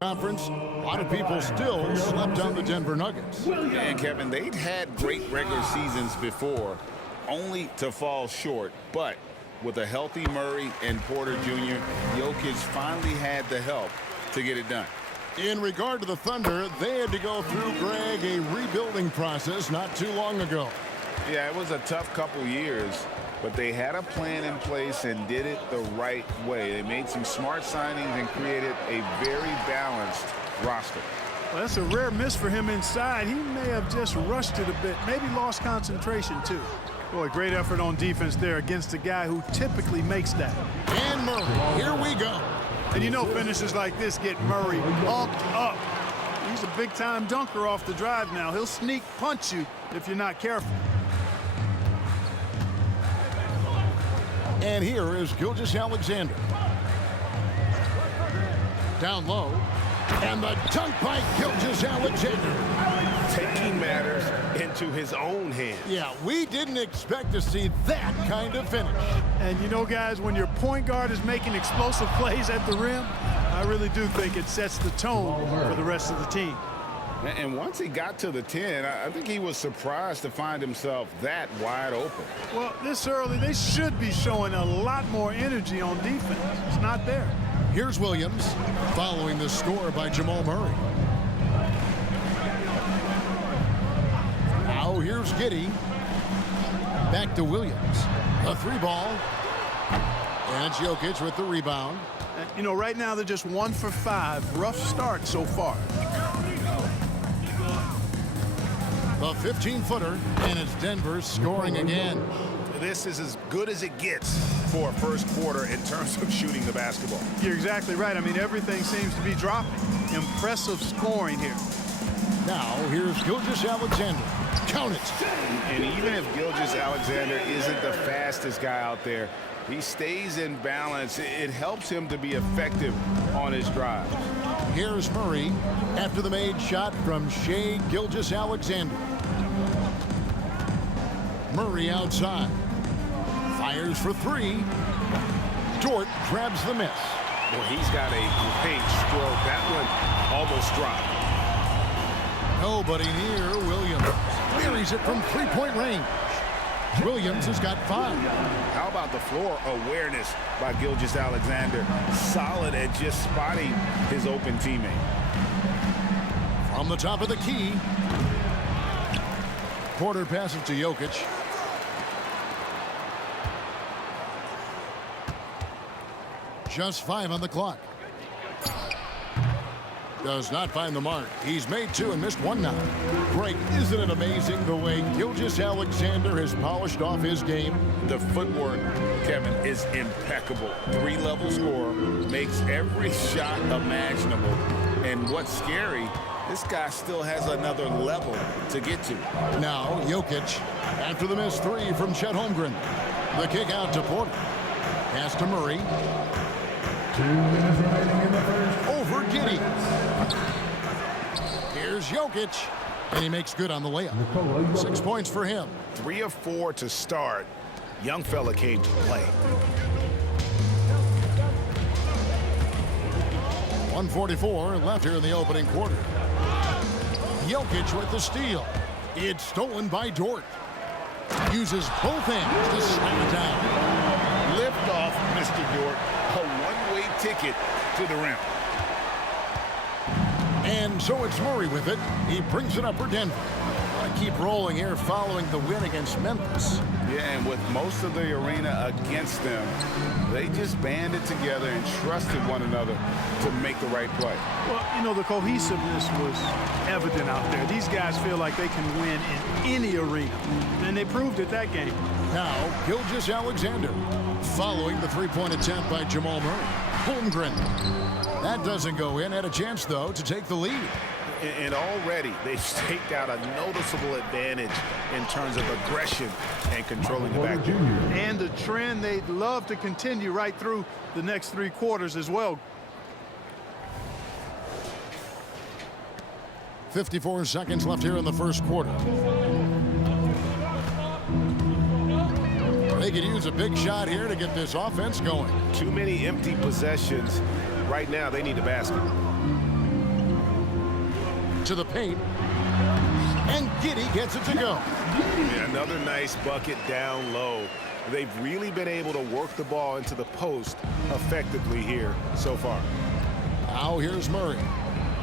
Conference, a lot of people still slept on the Denver Nuggets. And Kevin, they'd had great regular seasons before, only to fall short. But with a healthy Murray and Porter Jr., Jokic finally had the help to get it done. In regard to the Thunder, they had to go through, Greg, a rebuilding process not too long ago. Yeah, it was a tough couple years, but they had a plan in place and did it the right way. They made some smart signings and created a very balanced roster. Well, that's a rare miss for him inside. He may have just rushed it a bit, maybe lost concentration too. Boy, great effort on defense there against a guy who typically makes that. And Murray, here we go. And you know finishes like this get Murray pumped up. He's a big-time dunker off the drive now. He'll sneak punch you if you're not careful. And here is Gilgeous-Alexander. Down low. And the dunk by Gilgeous-Alexander. Taking matters into his own hands. Yeah, we didn't expect to see that kind of finish. And you know, guys, when your point guard is making explosive plays at the rim, I really do think it sets the tone for the rest of the team. And once he got to the 10, I think he was surprised to find himself that wide open. Well, this early, they should be showing a lot more energy on defense. It's not there. Here's Williams following the score by Jamal Murray. Now here's Giddey. Back to Williams. A three ball. And Jokic with the rebound. You know, right now they're just 1 for 5. Rough start so far. The 15-footer, and it's Denver scoring again. This is as good as it gets for a first quarter in terms of shooting the basketball. You're exactly right. I mean, everything seems to be dropping. Impressive scoring here. Now, here's Gilgeous-Alexander. Count it. And even if Gilgeous-Alexander isn't the fastest guy out there, he stays in balance. It helps him to be effective on his drive. Here's Murray after the made shot from Shai Gilgeous-Alexander. Murray outside. Fires for three. Dort grabs the miss. Well, he's got a great stroke. That one almost dropped. Nobody near Williams. Buries it from three-point range. Williams has got 5. How about the floor awareness by Gilgeous-Alexander? Solid at just spotting his open teammate. From the top of the key. Porter passes to Jokic. Just 5 on the clock. Does not find the mark. He's made 2 and missed 1 now. Greg, isn't it amazing the way Gilgeous-Alexander has polished off his game? The footwork, Kevin, is impeccable. 3-level scorer, makes every shot imaginable. And what's scary, this guy still has another level to get to. Now, Jokic, after the missed 3 from Chet Holmgren. The kick out to Porter. Pass to Murray. 2 minutes remaining in the first. Over Giddey. Here's Jokic. And he makes good on the layup. 6 points for him. 3 of 4 to start. Young fella came to play. 1:44 left here in the opening quarter. Jokic with the steal. It's stolen by Dort. Uses both hands to slam it down. Lift off, Mr. Dort. A one-way ticket to the rim. And so it's Murray with it. He brings it up for Denver. Keep rolling here following the win against Memphis. Yeah, and with most of the arena against them, they just banded together and trusted one another to make the right play. Well, you know, the cohesiveness was evident out there. These guys feel like they can win in any arena, and they proved it that game. Now, Gilgeous-Alexander following the three-point attempt by Jamal Murray. Holmgren. That doesn't go in. Had a chance, though, to take the lead. And already they've staked out a noticeable advantage in terms of aggression and controlling the back. And the trend they'd love to continue right through the next 3 quarters as well. 54 seconds left here in the first quarter. They could use a big shot here to get this offense going. Too many empty possessions. Right now, they need a basket. into the paint. And Giddey gets it to go. Yeah, another nice bucket down low. They've really been able to work the ball into the post effectively here so far. Now here's Murray.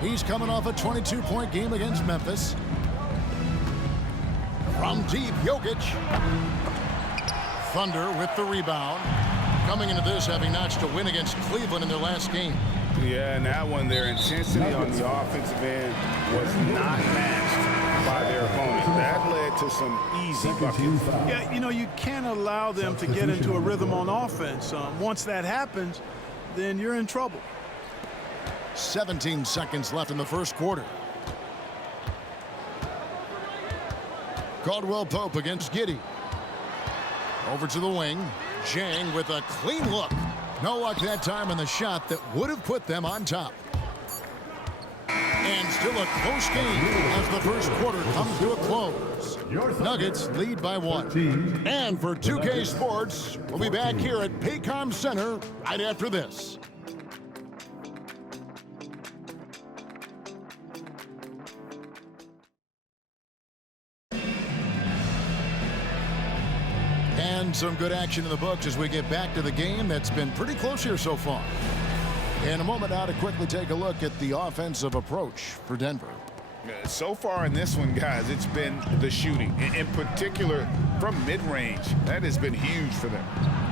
He's coming off a 22-point game against Memphis. From deep, Jokic. Thunder with the rebound. Coming into this, having notched a win against Cleveland in their last game. Yeah, and that one, their intensity on the offensive end was not matched by their opponent. That led to some easy buckets. Yeah, you know, you can't allow them to get into a rhythm on offense. Once that happens, then you're in trouble. 17 seconds left in the first quarter. Caldwell Pope against Giddey. Over to the wing. Zhang with a clean look. No luck that time on the shot that would have put them on top. And still a close game as the first quarter comes to a close. Nuggets lead by 1. And for 2K Sports, we'll be back here at Paycom Center right after this. And some good action in the books as we get back to the game that's been pretty close here so far. In a moment now to quickly take a look at the offensive approach for Denver. So far in this one, guys, it's been the shooting. In particular, from mid-range. That has been huge for them.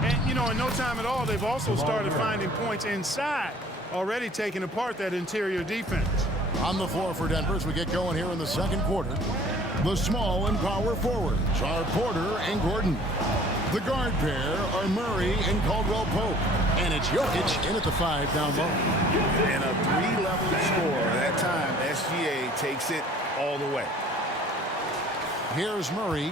And, you know, in no time at all, they've also started finding points inside, already taking apart that interior defense. On the floor for Denver as we get going here in the second quarter. The small and power forwards are Porter and Gordon. The guard pair are Murray and Caldwell Pope. And it's Jokic in at the 5 down low. And a 3-level score. That time, SGA takes it all the way. Here's Murray.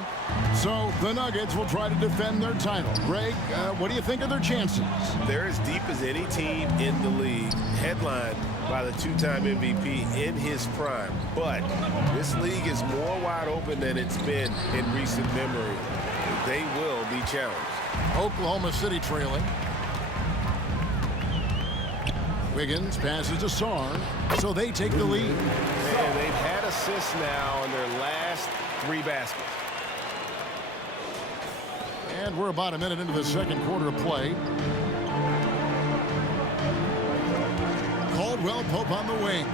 So the Nuggets will try to defend their title. Greg, what do you think of their chances? They're as deep as any team in the league, headlined by the 2-time MVP in his prime. But this league is more wide open than it's been in recent memory. They will be challenged. Oklahoma City trailing. Wiggins passes to Sarr, so they take the lead. And they've had assists now in their last 3 baskets. And we're about a minute into the second quarter of play. Caldwell Pope on the wing.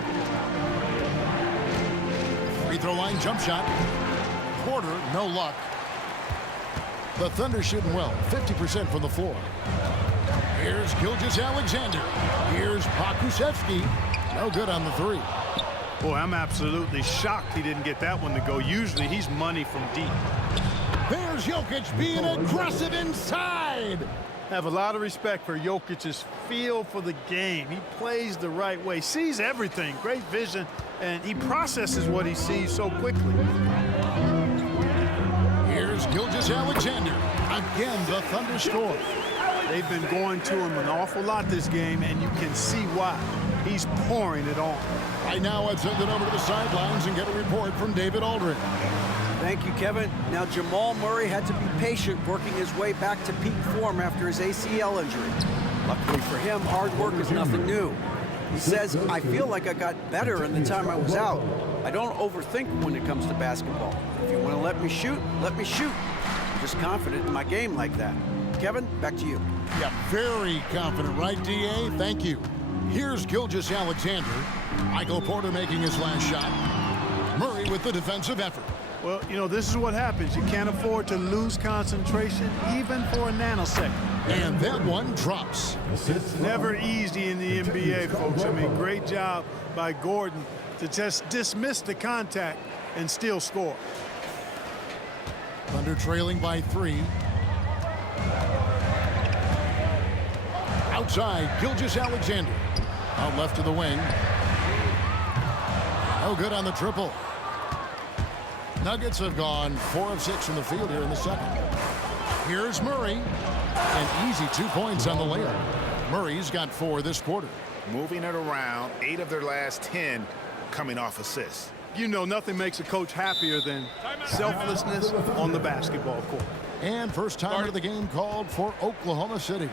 Free throw line jump shot. Porter, no luck. The Thunder shooting well, 50% from the floor. Here's Gilgeous-Alexander. Here's Pokusevski. No good on the 3. Boy, I'm absolutely shocked he didn't get that one to go. Usually he's money from deep. There's Jokic being aggressive inside. Have a lot of respect for Jokic's feel for the game. He plays the right way, sees everything, great vision, and he processes what he sees so quickly. Here's Gilgeous-Alexander. Again, the Thunder score. They've been going to him an awful lot this game, and you can see why. He's pouring it on. Right now, let's send it over to the sidelines and get a report from David Aldridge. Thank you, Kevin. Now, Jamal Murray had to be patient working his way back to peak form after his ACL injury. Luckily for him, hard work is nothing new. He says, I feel like I got better in the time I was out. I don't overthink when it comes to basketball. If you want to let me shoot, let me shoot. I'm just confident in my game like that. Kevin, back to you. Yeah, very confident, right, D.A.? Thank you. Here's Gilgeous-Alexander. Michael Porter making his last shot. Murray with the defensive effort. Well, you know, this is what happens. You can't afford to lose concentration even for a nanosecond. And that one drops. It's never easy in the NBA, folks. I mean, great job by Gordon to just dismiss the contact and still score. Thunder trailing by 3. Outside, Gilgeous-Alexander. Out left to the wing. No good on the triple. Nuggets have gone 4 of 6 from the field here in the second. Here's Murray. An easy 2 points on the layup. Murray's got 4 this quarter. Moving it around, 8 of their last 10 coming off assists. You know, nothing makes a coach happier than selflessness on the basketball court. And first time of the game called for Oklahoma City.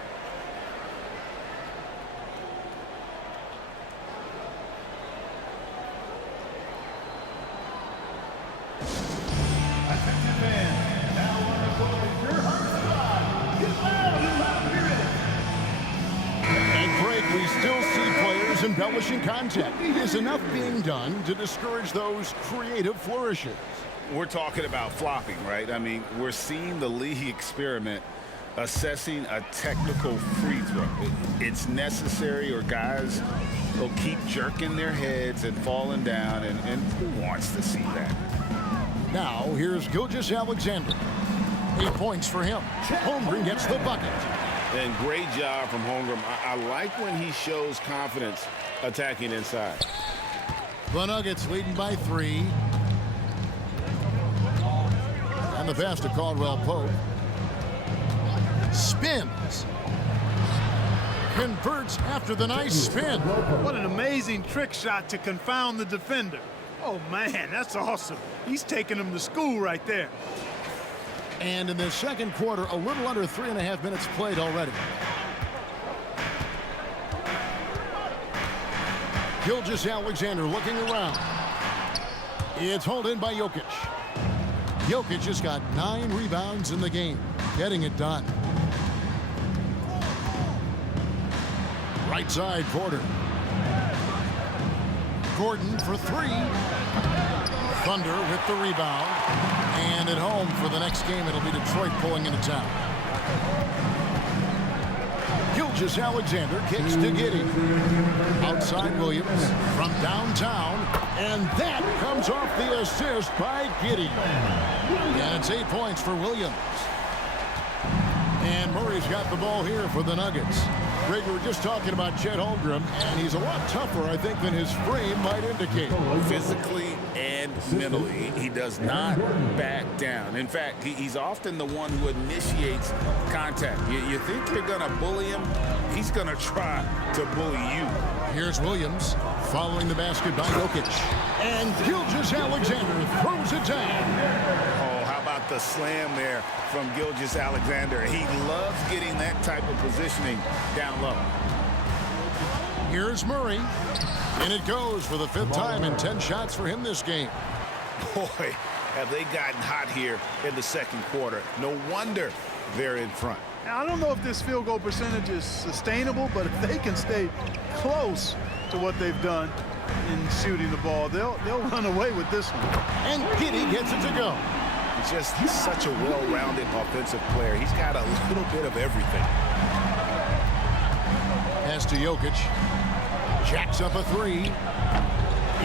still see players embellishing contact. Is enough being done to discourage those creative flourishes? We're talking about flopping, right? I mean, we're seeing the league experiment assessing a technical free throw. It's necessary, or guys will keep jerking their heads and falling down, and who wants to see that? Now, here's Gilgeous-Alexander. 8 points for him. Holmgren gets the bucket. And great job from Holmgren. I like when he shows confidence attacking inside. The Nuggets leading by 3. And the pass to Caldwell Pope. Spins. Converts after the nice spin. What an amazing trick shot to confound the defender. Oh, man, that's awesome. He's taking him to school right there. And in the second quarter, a little under 3.5 minutes played already. Gilgeous-Alexander looking around. It's hauled in by Jokic. Jokic just got 9 rebounds in the game, getting it done. Right side, Porter. Gordon for 3. Thunder with the rebound. And at home for the next game, it'll be Detroit pulling into town. Gilgeous-Alexander kicks to Giddey. Outside Williams from downtown. And that comes off the assist by Giddey. And it's 8 points for Williams. And Murray's got the ball here for the Nuggets. Greg, we were just talking about Chet Holmgren, and he's a lot tougher, I think, than his frame might indicate. Physically and mentally, he does not back down. In fact, he's often the one who initiates contact. You think you're going to bully him? He's going to try to bully you. Here's Williams following the basket by Jokic. And Gilgeous-Alexander throws it down. The slam there from Gilgeous-Alexander. He loves getting that type of positioning down low. Here's Murray. And it goes for the 5th time in 10 shots for him this game. Boy, have they gotten hot here in the second quarter. No wonder they're in front. Now, I don't know if this field goal percentage is sustainable, but if they can stay close to what they've done in shooting the ball, they'll run away with this one. And Giddey gets it to go. Just such a well-rounded offensive player. He's got a little bit of everything. Pass to Jokic. Jacks up a 3.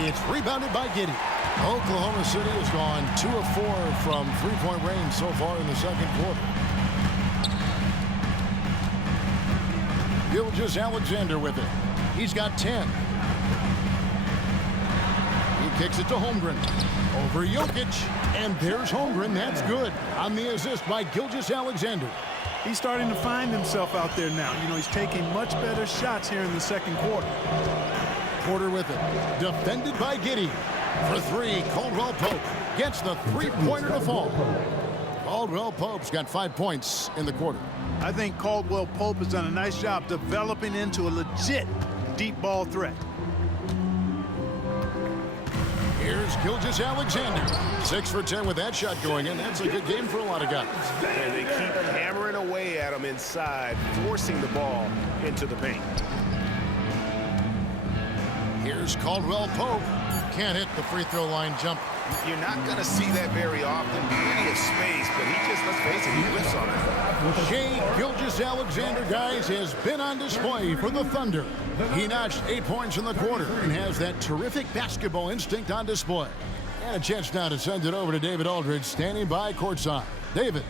It's rebounded by Giddey. Oklahoma City has gone 2 of 4 from three-point range so far in the second quarter. Gilgeous-Alexander with it. He's got 10. He kicks it to Holmgren. Over Jokic, and there's Holmgren. That's good on the assist by Gilgeous-Alexander. He's starting to find himself out there now. You know, he's taking much better shots here in the second quarter. Porter with it. Defended by Giddey. For 3, Caldwell Pope gets the three-pointer to fall. Caldwell Pope's got 5 points in the quarter. I think Caldwell Pope has done a nice job developing into a legit deep ball threat. Here's Gilgeous-Alexander. 6 for 10 with that shot going in. That's a good game for a lot of guys. And they keep hammering away at him inside, forcing the ball into the paint. Here's Caldwell Pope. Can't hit the free throw line jump. You're not going to see that very often. Plenty of space, but he just, let's face it, he whiffs on it. Shai Gilgeous-Alexander, guys, has been on display for the Thunder. He notched 8 points in the quarter and has that terrific basketball instinct on display. And a chance now to send it over to David Aldridge, standing by courtside. David.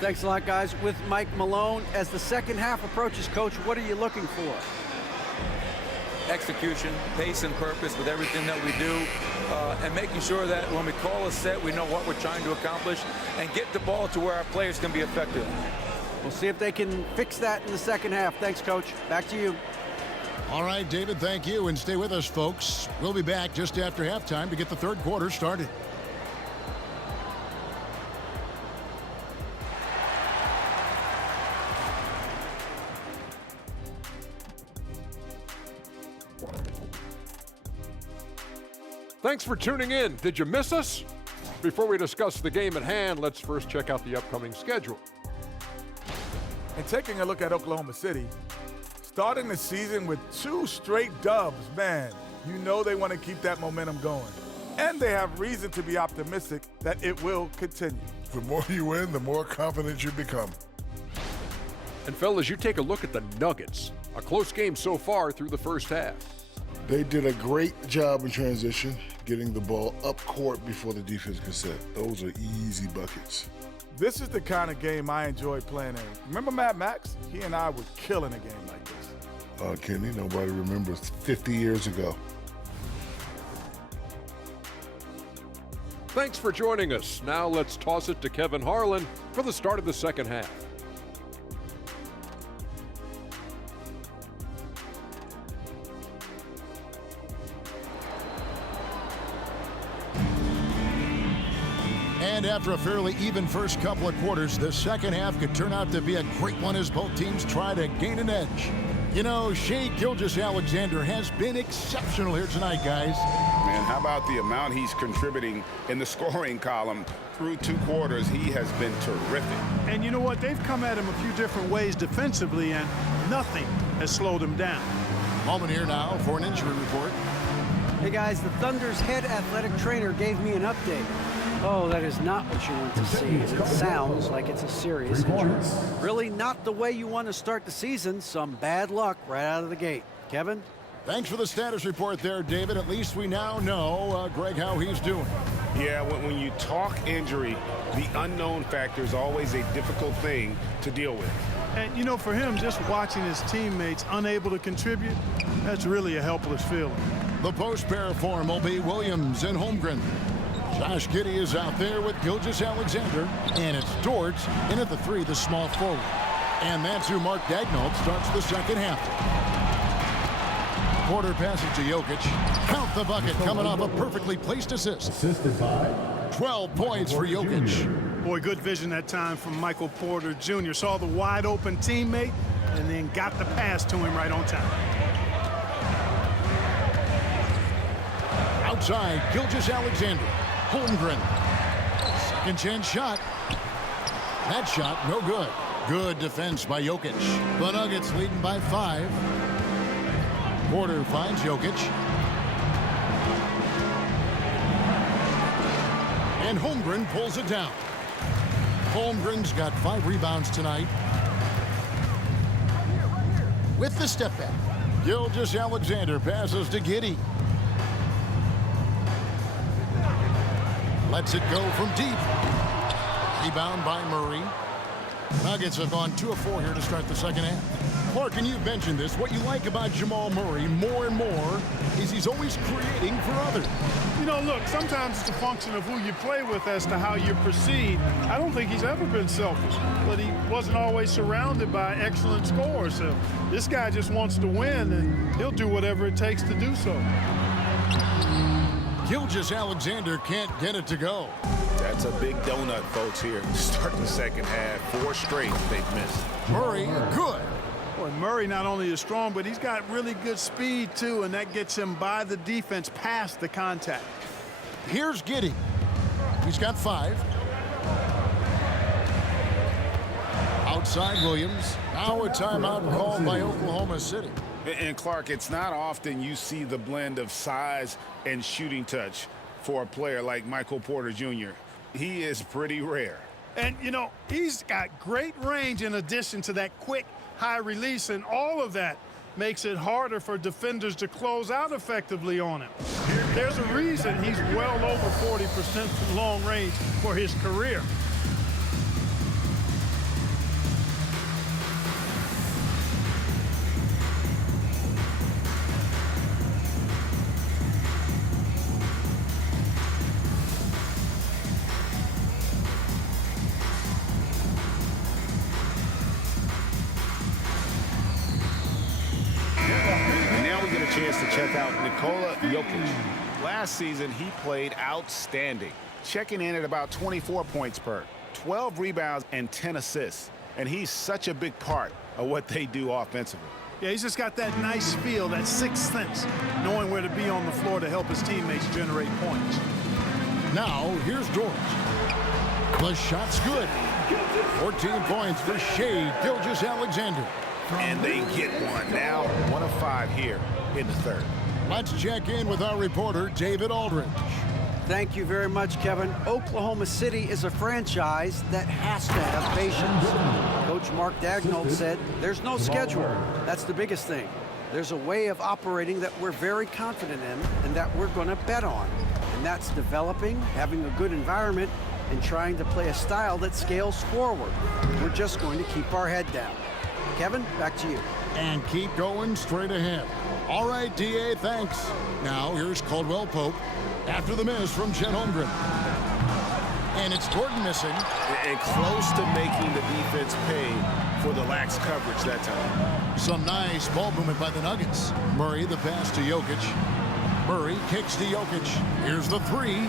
Thanks a lot, guys. With Mike Malone, as the second half approaches, Coach, what are you looking for? Execution, pace and purpose with everything that we do, and making sure that when we call a set, we know what we're trying to accomplish and get the ball to where our players can be effective. We'll see if they can fix that in the second half. Thanks, Coach. Back to you. All right, David, thank you. And stay with us, folks. We'll be back just after halftime to get the third quarter started. Thanks for tuning in. Did you miss us? Before we discuss the game at hand, let's first check out the upcoming schedule. And taking a look at Oklahoma City, Starting the season with 2 straight dubs, man, you know they want to keep that momentum going. And they have reason to be optimistic that it will continue. The more you win, the more confident you become. And fellas, you take a look at the Nuggets. A close game so far through the first half. They did a great job in transition, getting the ball up court before the defense could set. Those are easy buckets. This is the kind of game I enjoy playing in. Remember Mad Max? He and I would kill in a game like this. Kenny, nobody remembers 50 years ago. Thanks for joining us. Now let's toss it to Kevin Harlan for the start of the second half. And after a fairly even first couple of quarters, the second half could turn out to be a great one as both teams try to gain an edge. You know, Shai Gilgeous-Alexander has been exceptional here tonight, guys. Man, how about the amount he's contributing in the scoring column through 2 quarters? He has been terrific. And you know what? They've come at him a few different ways defensively, and nothing has slowed him down. Moment here now for an injury report. Hey guys, the Thunder's head athletic trainer gave me an update. Oh, that is not what you want to see. It sounds like it's a serious injury. Really not the way you want to start the season. Some bad luck right out of the gate. Kevin? Thanks for the status report there, David. At least we now know, Greg, how he's doing. Yeah, when you talk injury, the unknown factor is always a difficult thing to deal with. And, you know, for him, just watching his teammates unable to contribute, that's really a helpless feeling. The post pair form will be Williams and Holmgren. Josh Giddey is out there with Gilgeous-Alexander, and it's Dort in at the 3, the small forward. And that's who Mark Daigneault starts the second half. Porter passes to Jokic. Count the bucket coming off a perfectly placed assist. Assisted by 12 points for Jokic. Boy, good vision that time from Michael Porter Jr. Saw the wide open teammate and then got the pass to him right on time. Outside, Gilgeous-Alexander. Holmgren. Second chance shot. That shot, no good. Good defense by Jokic. The Nuggets leading by 5. Porter finds Jokic. And Holmgren pulls it down. Holmgren's got 5 rebounds tonight. With the step back, Gilgeous-Alexander passes to Giddey. Lets it go from deep. Rebound by Murray. Nuggets have gone 2 of 4 here to start the second half. Clark, and you mentioned this, what you like about Jamal Murray more and more is he's always creating for others. You know, look, sometimes it's a function of who you play with as to how you proceed. I don't think he's ever been selfish, but he wasn't always surrounded by excellent scorers. So this guy just wants to win, and he'll do whatever it takes to do so. Gilgeous-Alexander can't get it to go. That's a big donut, folks, here. Start the second half. 4 straight they've missed. Murray, good. Boy, Murray not only is strong, but he's got really good speed, too, and that gets him by the defense past the contact. Here's Giddey. He's got 5. Outside Williams. Now a timeout called by Oklahoma City. And Clark, it's not often you see the blend of size and shooting touch for a player like Michael Porter Jr. He is pretty rare. And, you know, he's got great range in addition to that quick, high release, and all of that makes it harder for defenders to close out effectively on him. There's a reason he's well over 40% from long range for his career. Chance to check out Nikola Jokic. Last season, he played outstanding, checking in at about 24 points per, 12 rebounds, and 10 assists. And he's such a big part of what they do offensively. Yeah, he's just got that nice feel, that sixth sense, knowing where to be on the floor to help his teammates generate points. Now, here's Dort. The shot's good. 14 points for Shai Gilgeous-Alexander. And they get one. Now 1 of 5 here in the third. Let's check in with our reporter, David Aldridge. Thank you very much, Kevin. Oklahoma City is a franchise that has to have patience. Coach Mark Daigneault said there's no schedule. That's the biggest thing. There's a way of operating that we're very confident in and that we're going to bet on. And that's developing, having a good environment, and trying to play a style that scales forward. We're just going to keep our head down. Kevin, back to you. And keep going straight ahead. All right, D.A., thanks. Now, here's Caldwell Pope after the miss from Chet Holmgren. And it's Gordon missing. And close to making the defense pay for the lax coverage that time. Some nice ball movement by the Nuggets. Murray, the pass to Jokic. Murray kicks to Jokic. Here's the three.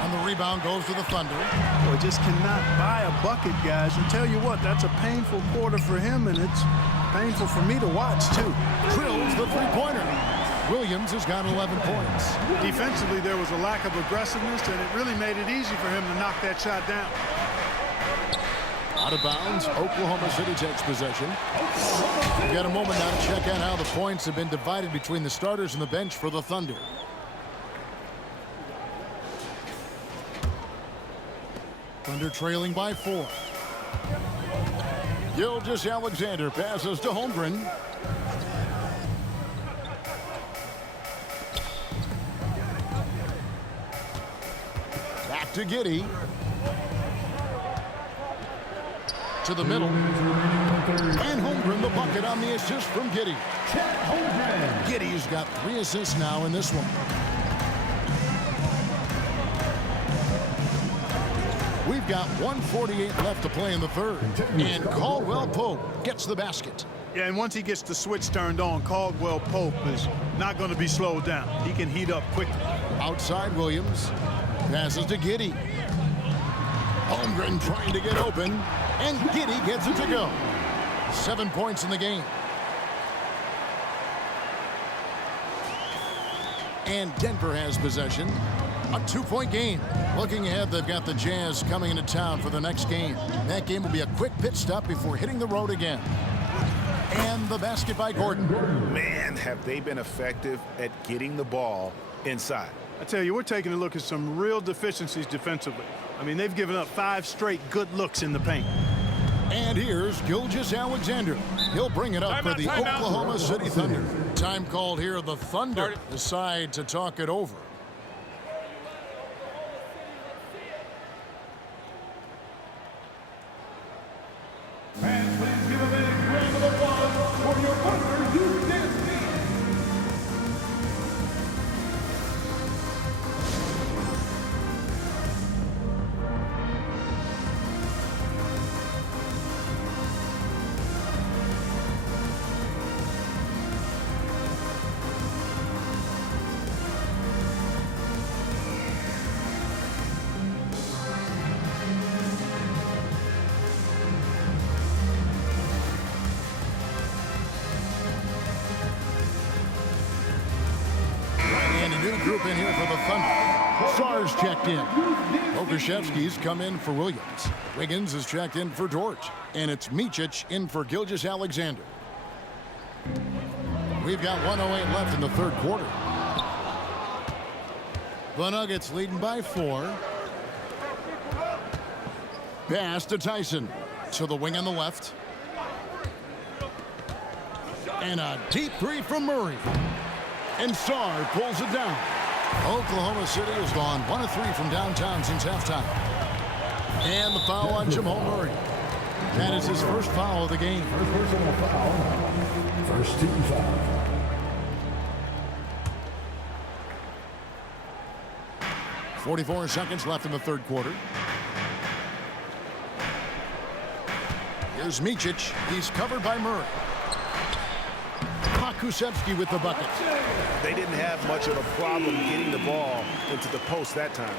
And the rebound goes to the Thunder. Boy, just cannot buy a bucket, guys. And tell you what, that's a painful quarter for him, and it's painful for me to watch, too. Drills the three-pointer. Williams has got 11 points. Defensively, there was a lack of aggressiveness, and it really made it easy for him to knock that shot down. Out of bounds, Oklahoma City takes possession. We've got a moment now to check out how the points have been divided between the starters and the bench for the Thunder. Thunder trailing by 4. Gilgeous-Alexander passes to Holmgren. Back to Giddey. To the middle. And Holmgren the bucket on the assist from Giddey. Giddey's got 3 assists now in this one. We've got 1:48 left to play in the third. And Caldwell Pope gets the basket. Yeah, and once he gets the switch turned on, Caldwell Pope is not going to be slowed down. He can heat up quickly. Outside Williams. Passes to Giddey. Holmgren trying to get open. And Giddey gets it to go. 7 points in the game. And Denver has possession. A 2-point game. Looking ahead, they've got the Jazz coming into town for the next game. That game will be a quick pit stop before hitting the road again. And the basket by Gordon. Man, have they been effective at getting the ball inside. I tell you, we're taking a look at some real deficiencies defensively. I mean, they've given up 5 straight good looks in the paint. And here's Gilgeous-Alexander. He'll bring it up for the Oklahoma City Thunder. Time called here. The Thunder decide to talk it over. And please give a big round of applause for your Thunder Youth Dance Team. Group in here for the Thunder. Stars checked in. Okashevsky's come in for Williams. Wiggins is checked in for Dort. And it's Micic in for Gilgeous-Alexander. We've got 1:08 left in the third quarter. The Nuggets leading by 4. Pass to Tyson. To the wing on the left. And a deep three from Murray. And Sarr pulls it down. Oklahoma City has gone 1 of 3 from downtown since halftime. And the foul on Jamal Murray. That is his first foul of the game. First personal foul. First team foul. .44 seconds left in the third quarter. Here's Micic. He's covered by Murray. Pokusevski with the bucket. They didn't have much of a problem getting the ball into the post that time.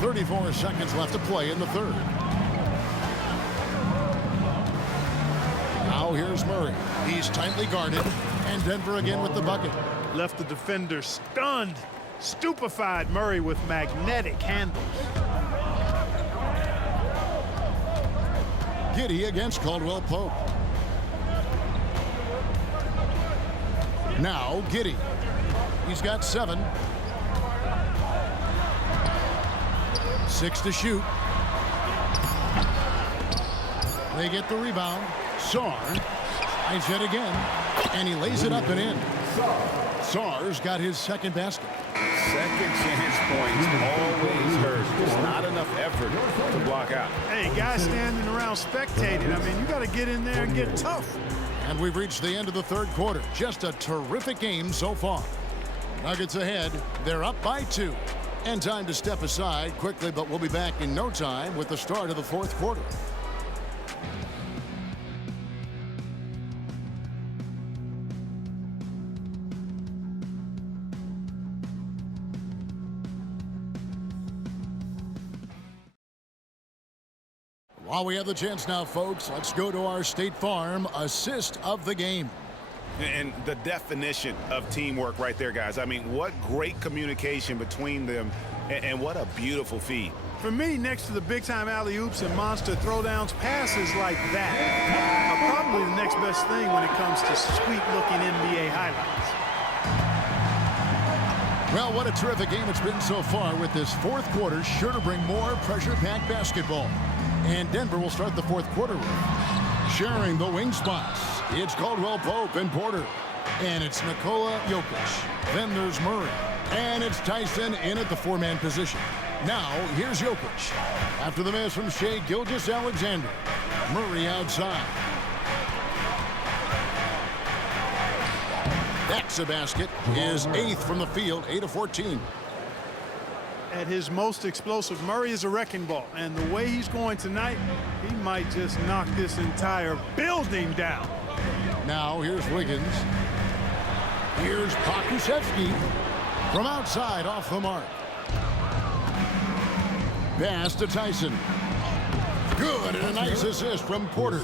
34 seconds left to play in the third. Now here's Murray. He's tightly guarded. And Denver again with the bucket. Left the defender stunned. Stupefied Murray with magnetic handles. Giddey against Caldwell Pope. Now Giddey. He's got 7. 6 to shoot. They get the rebound. Sarr finds it again, and he lays it up and in. Sarr's got his second basket. Second chance points always hurt. Just not enough effort to block out. Hey, guys standing around spectating. I mean, you got to get in there and get tough. And we've reached the end of the third quarter. Just a terrific game so far. Nuggets ahead. They're up by 2. And time to step aside quickly, but we'll be back in no time with the start of the fourth quarter. While we have the chance now, folks, let's go to our State Farm assist of the game. And the definition of teamwork right there, guys. I mean, what great communication between them, and what a beautiful feed. For me, next to the big-time alley-oops and monster throwdowns, passes like that are probably the next best thing when it comes to sweet-looking NBA highlights. Well, what a terrific game it's been so far, with this fourth quarter sure to bring more pressure-packed basketball. And Denver will start the fourth quarter with sharing the wing spots. It's Caldwell Pope and Porter. And it's Nikola Jokic. Then there's Murray. And it's Tyson in at the 4-man position. Now, here's Jokic. After the miss from Shai Gilgeous-Alexander. Murray outside. That's a basket. His 8th from the field, 8 of 14. At his most explosive, Murray is a wrecking ball. And the way he's going tonight, he might just knock this entire building down. Now, here's Wiggins. Here's Pokusevski from outside off the mark. Pass to Tyson. Good, and a nice assist from Porter.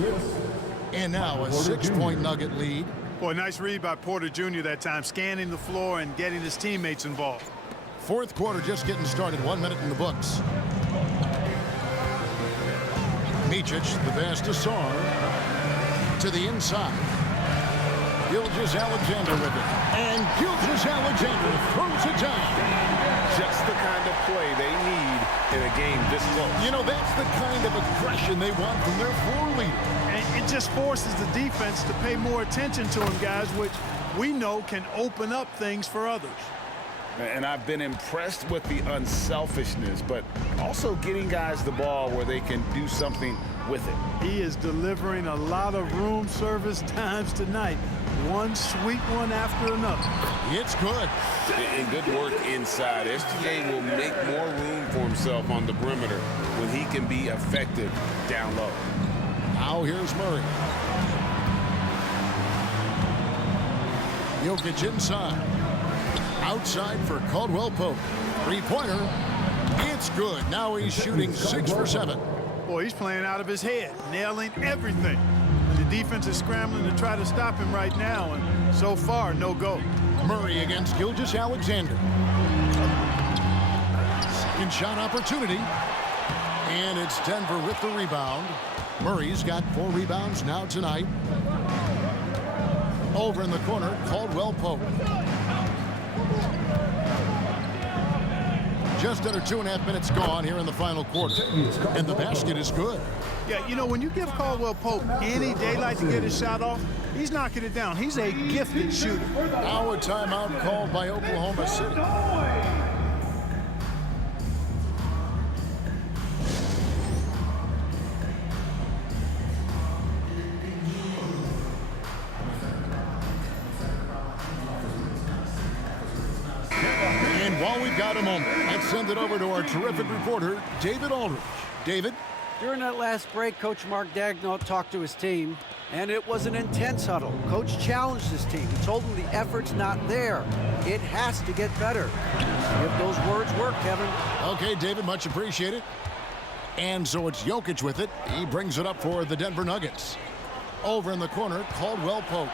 And now a 6-point Nugget lead. Boy, nice read by Porter Jr. that time, scanning the floor and getting his teammates involved. Fourth quarter just getting started. 1 minute in the books. Micic, the pass to Sarr. To the inside. Gilgeous-Alexander with it. And Gilgeous-Alexander throws it down. Just the kind of play they need in a game this close. You know, that's the kind of aggression they want from their floor leader. And it just forces the defense to pay more attention to him, guys, which we know can open up things for others. And I've been impressed with the unselfishness, but also getting guys the ball where they can do something with it. He is delivering a lot of room service times tonight. One sweet one after another. It's good. And good work inside. SGA will make more room for himself on the perimeter when he can be effective down low. Now here's Murray. Jokic inside. Outside for Caldwell Pope. 3-pointer. It's good. Now he's shooting 6 for 7. Boy, he's playing out of his head, nailing everything. And the defense is scrambling to try to stop him right now, and so far, no go. Murray against Gilgeous-Alexander. Second shot opportunity. And it's Denver with the rebound. Murray's got 4 rebounds now tonight. Over in the corner, Caldwell Pope. Just under 2.5 minutes gone here in the final quarter. And the basket is good. Yeah, you know, when you give Caldwell Pope any daylight to get his shot off, he's knocking it down. He's a gifted shooter. Now a timeout called by Oklahoma City. And while we've got a moment, let's send it over to our terrific reporter, David Aldridge. David? During that last break, Coach Mark Daigneault talked to his team, and it was an intense huddle. Coach challenged his team. He told them the effort's not there. It has to get better. If those words work, Kevin. Okay, David, much appreciated. And so it's Jokic with it. He brings it up for the Denver Nuggets. Over in the corner, Caldwell Pope.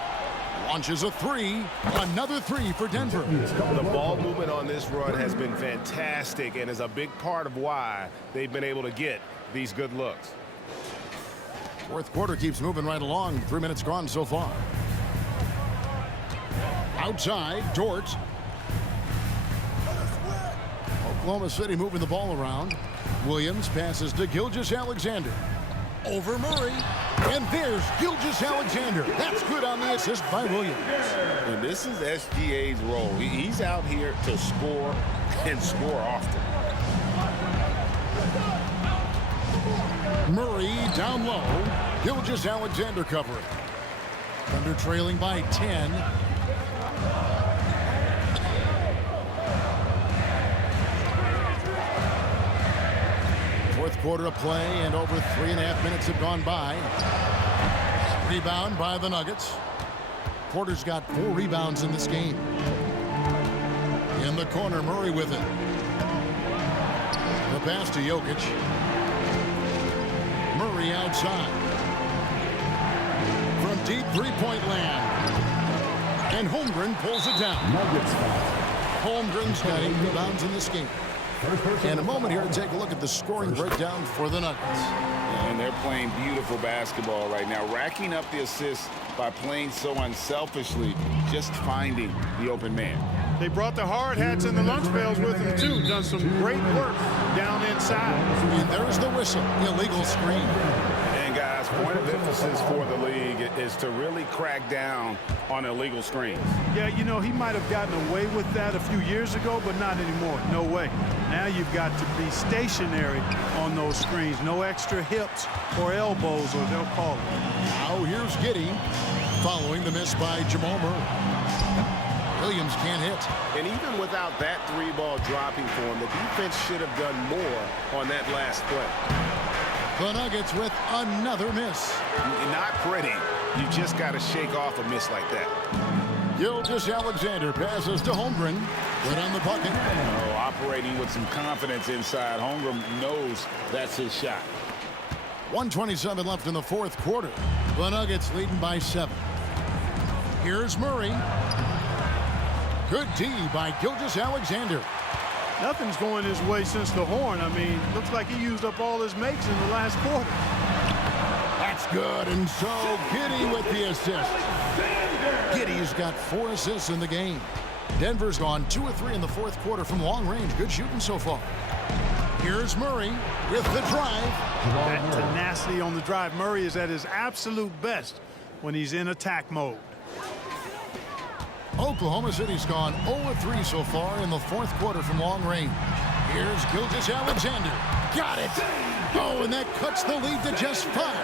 Launches a 3. Another 3 for Denver. The ball movement on this run has been fantastic and is a big part of why they've been able to get these good looks. Fourth quarter keeps moving right along. 3 minutes gone so far. Outside, Dort. Oklahoma City moving the ball around. Williams passes to Gilgeous-Alexander. Over Murray. And there's Gilgeous-Alexander. That's good on the assist by Williams. And this is SGA's role. He's out here to score and score often. Murray down low. Gilgeous-Alexander covering. Thunder trailing by 10. Fourth quarter of play, and over 3.5 minutes have gone by. Rebound by the Nuggets. Porter's got 4 rebounds in this game. In the corner, Murray with it. The pass to Jokic. Murray outside. From deep three-point land. And Holmgren pulls it down. Holmgren's got 8 rebounds in this game. In a moment here to take a look at the scoring breakdown for the Nuggets. And they're playing beautiful basketball right now, racking up the assists by playing so unselfishly, just finding the open man. They brought the hard hats and the lunch pails with them, too. Done some great work down inside. And there's the whistle. Illegal screen. And, guys, point of emphasis for the league is to really crack down on illegal screens. Yeah, you know, he might have gotten away with that a few years ago, but not anymore. No way. Now you've got to be stationary on those screens. No extra hips or elbows, or they'll call it. Now here's Giddey following the miss by Jamal Murray. Williams can't hit. And even without that 3-ball dropping for him, the defense should have done more on that last play. The Nuggets with another miss. Not pretty. You just got to shake off a miss like that. Gilgeous-Alexander passes to Holmgren. Good on the bucket. Oh, operating with some confidence inside. Holmgren knows that's his shot. 1:27 left in the fourth quarter. The Nuggets leading by 7. Here's Murray. Good D by Gilgeous-Alexander. Nothing's going his way since the horn. I mean, looks like he used up all his makes in the last quarter. That's good, and so Giddey with the assist. Giddey's got 4 assists in the game. Denver's gone 2 of 3 in the fourth quarter from long range. Good shooting so far. Here's Murray with the drive. That tenacity on the drive. Murray is at his absolute best when he's in attack mode. Oklahoma City's gone 0 of 3 so far in the fourth quarter from long range. Here's Gilgeous-Alexander. Got it. Oh, and that cuts the lead to just 5.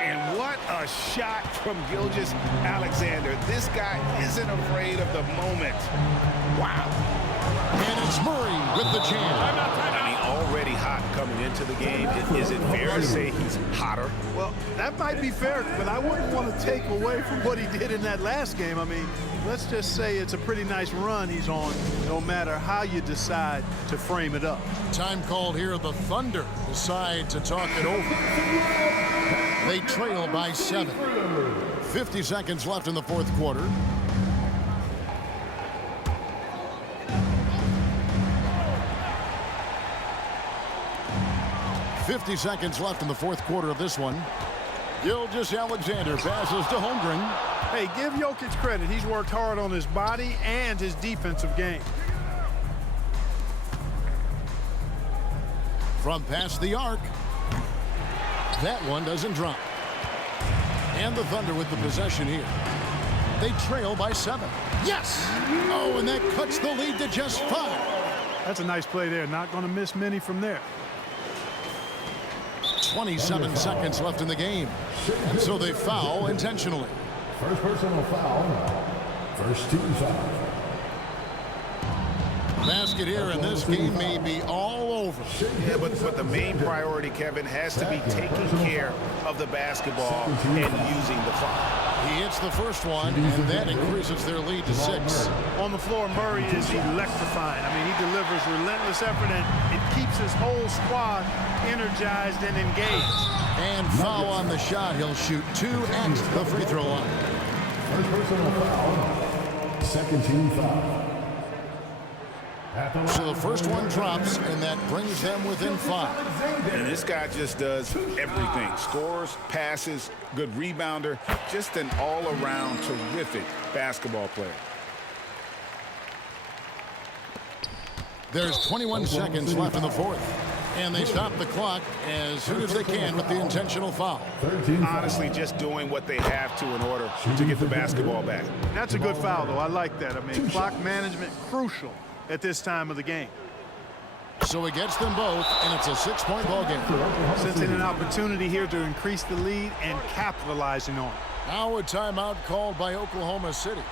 And what a shot from Gilgeous-Alexander. This guy isn't afraid of the moment. Wow. And it's Murray with the jam. I mean, already hot coming into the game. Is it fair to say he's hotter? Well, that might be fair, but I wouldn't want to take away from what he did in that last game. I mean, let's just say it's a pretty nice run he's on, no matter how you decide to frame it up. Time called here. The Thunder decide to talk it over. They trail by 7. 50 seconds left in the fourth quarter. .50 seconds left in the fourth quarter of this one. Gilgeous-Alexander passes to Holmgren. Hey, give Jokic credit. He's worked hard on his body and his defensive game. From past the arc. That one doesn't drop. And the Thunder with the possession here. They trail by 7. Yes! Oh, and that cuts the lead to just 5. That's a nice play there. Not going to miss many from there. 27 seconds left in the game. And so they foul intentionally. First personal foul. First team foul. Basket here, and this game may be all over. Yeah, but the main priority, Kevin, has to be taking care of the basketball and using the clock. He hits the first one, and that increases their lead to 6. On the floor, Murray is electrifying. I mean, he delivers relentless effort, and it keeps his whole squad energized and engaged. And foul on the shot. He'll shoot 2 at the free throw line. First personal foul. Second team foul. So the first one drops, and that brings them within 5. And this guy just does everything. Scores, passes, good rebounder, just an all-around terrific basketball player. There's 21 seconds left in the fourth. And they stop the clock as soon as they can with the intentional foul. Honestly, just doing what they have to in order to get the basketball back. That's a good foul, though. I like that. I mean, clock management crucial at this time of the game. So he gets them both, and it's a 6-point ball game. Sensing an opportunity here to increase the lead and capitalizing on it. Now a timeout called by Oklahoma City.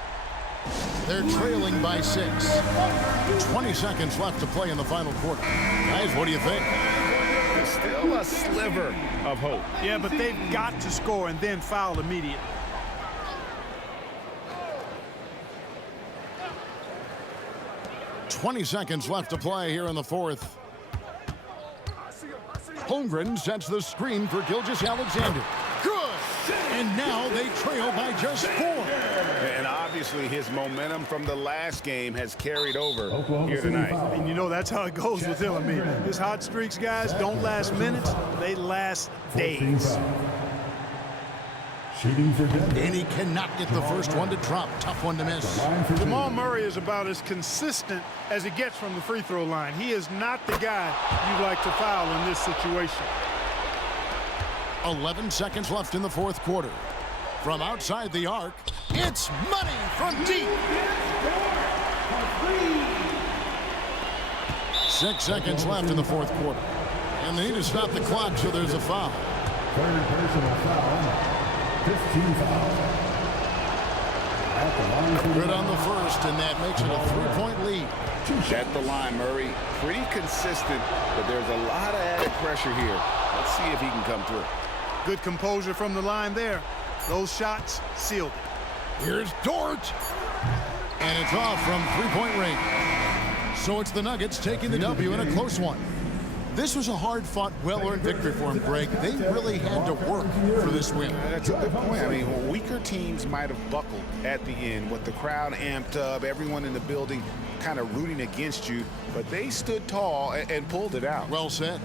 They're trailing by 6. 20 seconds left to play in the final quarter. Guys, what do you think? There's still a sliver of hope. Yeah, but they've got to score and then foul immediately. "20 seconds left to play here in the fourth. Holmgren sets the screen for Gilgeous-Alexander. Good! And now they trail by just 4. And obviously his momentum from the last game has carried over here tonight. And you know that's how it goes with him. I mean, his hot streaks, guys, don't last minutes. They last days. And he cannot get the first one to drop. Tough one to miss. Jamal Murray is about as consistent as it gets from the free throw line. He is not the guy you'd like to foul in this situation. 11 seconds left in the fourth quarter. From outside the arc, it's money from deep. 6 seconds left in the fourth quarter. And they need to stop the clock, so there's a foul. Third personal foul. 15 foul. At the line. Good on the first, and that makes it a 3-point lead. At the line, Murray, pretty consistent, but there's a lot of added pressure here. Let's see if he can come through. Good composure from the line there. Those shots sealed it. Here's Dort. And it's off from 3-point range. So it's the Nuggets taking the W in a close one. This was a hard-fought, well-earned victory for him, Greg. They really had to work for this win. That's a good point. I mean, weaker teams might have buckled at the end with the crowd amped up, everyone in the building kind of rooting against you, but they stood tall and pulled it out. Well said.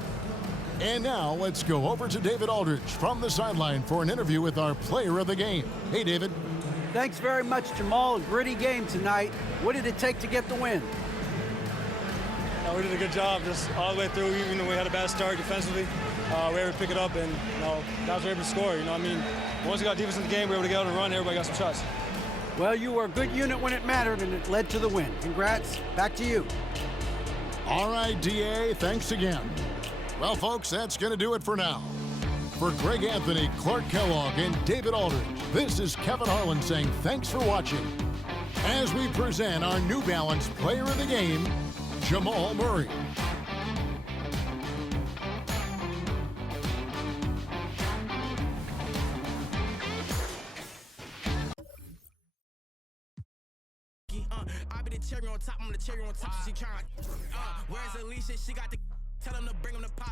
And now let's go over to David Aldridge from the sideline for an interview with our player of the game. Hey, David. Thanks very much, Jamal. A gritty game tonight. What did it take to get the win? We did a good job just all the way through, even though we had a bad start defensively. We were able to pick it up, and guys were able to score. I mean, once we got defense in the game, we were able to get out and run. Everybody got some shots. Well, you were a good unit when it mattered, and it led to the win. Congrats. Back to you. All right, DA, thanks again. Well, folks, that's going to do it for now. For Greg Anthony, Clark Kellogg, and David Aldridge, this is Kevin Harlan saying thanks for watching as we present our New Balance player of the game, Jamal Murray. I be the cherry on top, I'm the cherry on top. She trying, where's Alicia? She got the, tell him to bring him the pop.